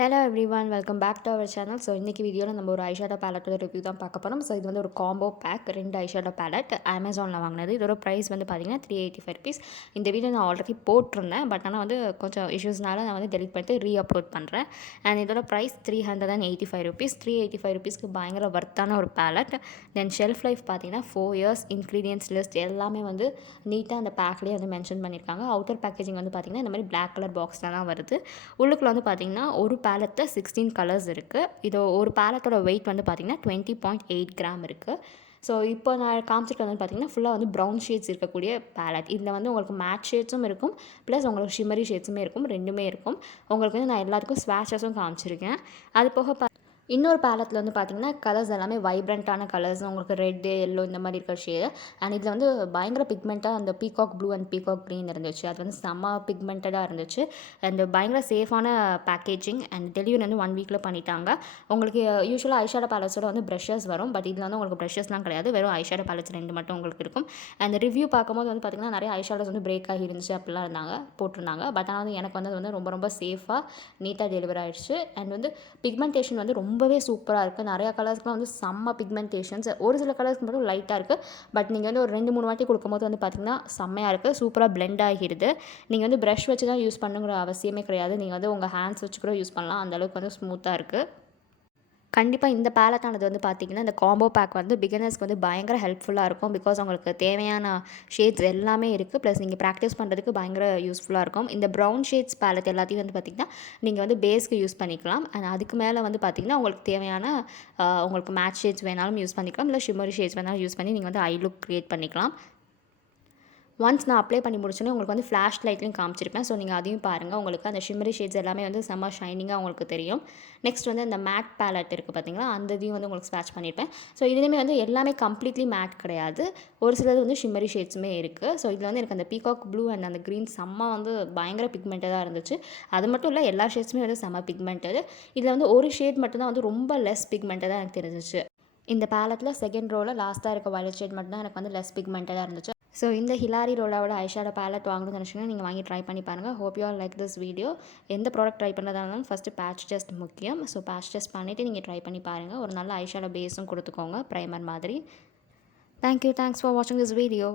Hello everyone, welcome back to our channel. So இன்றைக்கி வீடியோவில் நம்ம ஒரு ஐஷேடோ பேலட்டோட ரிவ்யூ தான் பார்க்க போகிறோம். ஸோ இது வந்து ஒரு காம்போ பேக், 2 ஐஷேடோ பேலட் அமேசானில் வாங்கினது. இதோட ப்ரைஸ் வந்து பார்த்தீங்கன்னா ₹385. இந்த வீடியோ நான் ஆல்ரெடி போட்டிருந்தேன், பட் ஆனால் வந்து கொஞ்சம் இஷ்யூஸ்னால நான் வந்து டெலிட் பண்ணிட்டு ரீஅப்லோட் பண்ணுறேன். அண்ட் இதோட ப்ரைஸ் ₹385. ₹385க்கு பயங்கர வர்த்தான ஒரு பேலட். தென் ஷெல்ஃப் லைஃப் பார்த்தீங்கன்னா 4 இயர்ஸ். இன்க்ரீடியன்ஸ் லிஸ்ட் எல்லாமே வந்து நீட்டாக அந்த பேக்லேயே வந்து மென்ஷன் பண்ணியிருக்காங்க. அவுட்டர் பேக்கேஜிங் வந்து பார்த்திங்கன்னா இந்த மாதிரி பிளாக் கலர் பாக்ஸில் தான் வருது. உள்ளுக்குள்ள வந்து பார்த்திங்கன்னா ஒரு பேலட்டில் 16 கலர்ஸ் இருக்குது. இது ஒரு பேலட்டோட வெயிட் வந்து பார்த்திங்கன்னா 20.8 கிராம் இருக்குது. ஸோ இப்போ நான் காமிச்சிட்டு வந்து பார்த்திங்கன்னா ஃபுல்லாக வந்து ப்ரௌன் ஷேட்ஸ் இருக்கக்கூடிய பேலட். இதில் வந்து உங்களுக்கு மேட் ஷேட்ஸும் இருக்கும், ப்ளஸ் உங்களுக்கு ஷிம்மரி ஷேட்ஸுமே இருக்கும், ரெண்டுமே இருக்கும். உங்களுக்கு வந்து நான் எல்லாத்துக்கும் ஸ்வாட்சஸும் காமிச்சிருக்கேன். அது போக இன்னொரு பேலட்டில் வந்து பார்த்திங்கன்னா கலர்ஸ் எல்லாமே வைப்ரண்ட்டான கலர்ஸ், உங்களுக்கு ரெட்டு, எல்லோ இந்த மாதிரி இருக்கிற ஷேடு. அண்ட் இதில் வந்து பயங்கர பிக்மெண்ட்டாக அந்த peacock blue and peacock green இருந்துச்சு. அது வந்து செம்ம பிக்மெண்டடாக இருந்துச்சு. அண்ட் பயங்கர சேஃபான பேக்கேஜிங். அண்ட் டெலிவரி வந்து 1 வீக்கில் பண்ணிட்டாங்க. உங்களுக்கு யூஸ்வலாக ஐஷேடோ பேலட்ஸோட வந்து ப்ரஷஸ் வரும், பட் இதில் வந்து உங்களுக்கு ப்ரஷஸ்லாம் கிடையாது. வெறும் ஐஷேடோ பேலட்ஸ் 2 மட்டும் உங்களுக்கு இருக்கும். அந்த ரிவ்யூ பார்க்கும்போது வந்து பார்த்திங்கன்னா நிறைய ஐஷேடோஸ் வந்து பிரேக் ஆகி இருந்துச்சு அப்படிலாம் போட்டிருந்தாங்க. பட் ஆனால் வந்து எனக்கு வந்து அது வந்து ரொம்ப ரொம்ப சேஃபாக நீட்டாக டெலிவர் ஆகிடுச்சு. அண்ட் வந்து பிக்மெண்டேஷன் வந்து ரொம்பவே சூப்பராக இருக்குது. நிறையா கலர்ஸ்க்குலாம் வந்து செம்ம பிக்மெண்டேஷன்ஸ். ஒரு சில கலர்ஸ்க்கு மட்டும் லைட்டாக இருக்குது, பட் நீங்கள் வந்து ஒரு 2-3 வாட்டி கொடுக்கும்போது வந்து பார்த்திங்கன்னா செம்மையாக இருக்குது. சூப்பராக பிளெண்ட் ஆகிடுது. நீங்கள் வந்து ப்ரஷ் வச்சு தான் யூஸ் பண்ணுங்கிற அவசியமே கிடையாது. நீங்கள் வந்து உங்கள் ஹேண்ட்ஸ் வச்சு கூட யூஸ் பண்ணலாம். அந்தளவுக்கு வந்து ஸ்மூத்தாக இருக்குது. கண்டிப்பாக இந்த பேலட்டானது வந்து பார்த்திங்கன்னா இந்த காம்போ பேக் வந்து பிகினர்ஸ்க்கு வந்து பயங்கர ஹெல்ப்ஃபுல்லாக இருக்கும். பிகாஸ் உங்களுக்கு தேவையான ஷேட்ஸ் எல்லாமே இருக்குது. ப்ளஸ் நீங்கள் ப்ராக்டிஸ் பண்ணுறதுக்கு பயங்கர யூஸ்ஃபுல்லாக இருக்கும். இந்த ப்ரௌன் ஷேட்ஸ் பேலட் எல்லாத்தையும் வந்து பார்த்திங்கன்னா நீங்கள் வந்து பேஸ்க்கு யூஸ் பண்ணிக்கலாம். அண்ட் அதுக்கு மேலே வந்து பார்த்திங்கன்னா உங்களுக்கு தேவையான உங்களுக்கு மேட் ஷேட்ஸ் வேணாலும் யூஸ் பண்ணிக்கலாம், இல்லை ஷிம்மரி ஷேட்ஸ் வேணாலும் யூஸ் பண்ணி நீங்கள் வந்து ஐ லுக் க்ரியேட் பண்ணிக்கலாம். ஒன்ஸ் நான் அப்ளை பண்ணி முடிச்சோன்னே உங்களுக்கு வந்து ஃப்ளாஷ் லைட்லையும் காமிச்சிருப்பேன். ஸோ நீங்கள் அதையும் பாருங்கள். உங்களுக்கு அந்த ஷிம்மரி ஷேட்ஸ் எல்லாமே வந்து செம்ம ஷைனிங்காக உங்களுக்கு தெரியும். நெக்ஸ்ட் வந்து அந்த மேட் பேலட் இருக்குது பார்த்தீங்களா, அந்த இதையும் வந்து உங்களுக்கு ஸ்வாட்ச் பண்ணியிருப்பேன். ஸோ இதுலேயுமே வந்து எல்லாமே கம்ப்ளீட்லி மேட் கிடையாது. ஒரு சிலது வந்து ஷிம்மரி ஷேட்ஸுமே இருக்குது. ஸோ இதில் வந்து எனக்கு அந்த பீகாக் ப்ளூ அண்ட் அந்த க்ரீன் செம்ம வந்து பயங்கர பிக்மெண்ட்டாக இருந்துச்சு. அது மட்டும் இல்லை, எல்லா ஷேட்ஸுமே வந்து செம்ம பிக்மெண்டடு. இதில் வந்து ஒரு ஷேட் மட்டும்தான் வந்து ரொம்ப லெஸ் பிக்மெண்ட்டாக எனக்கு தெரிஞ்சிச்சு. இந்த பேலட்டில் செகண்ட் ரோவில் லாஸ்ட்டாக இருக்க வயலட் ஷேட் மட்டும் தான் எனக்கு வந்து லெஸ் பிக்மெண்ட்டாக இருந்துச்சு. ஸோ இந்த ஹிலாரி ரோடாவோட ஐஷேடோ பேலட் வாங்கணும்னு நினச்சிங்கன்னா நீங்கள் வாங்கி ட்ரை பண்ணி பாருங்கள். Hope you all like this video. எந்த ப்ராடக்ட் ட்ரை பண்ணுறதா இருந்தாலும் ஃபஸ்ட்டு பேட்ச் டெஸ்ட் முக்கியம். ஸோ பேட்ச் டெஸ்ட் பண்ணிவிட்டு நீங்கள் ட்ரை பண்ணி பாருங்கள். ஒரு நல்ல ஐஷேடோ பேஸும் கொடுத்துக்கோங்க, ப்ரைமர் மாதிரி. தேங்க்யூ, தேங்க்ஸ் ஃபார் வாட்சிங் திஸ் வீடியோ.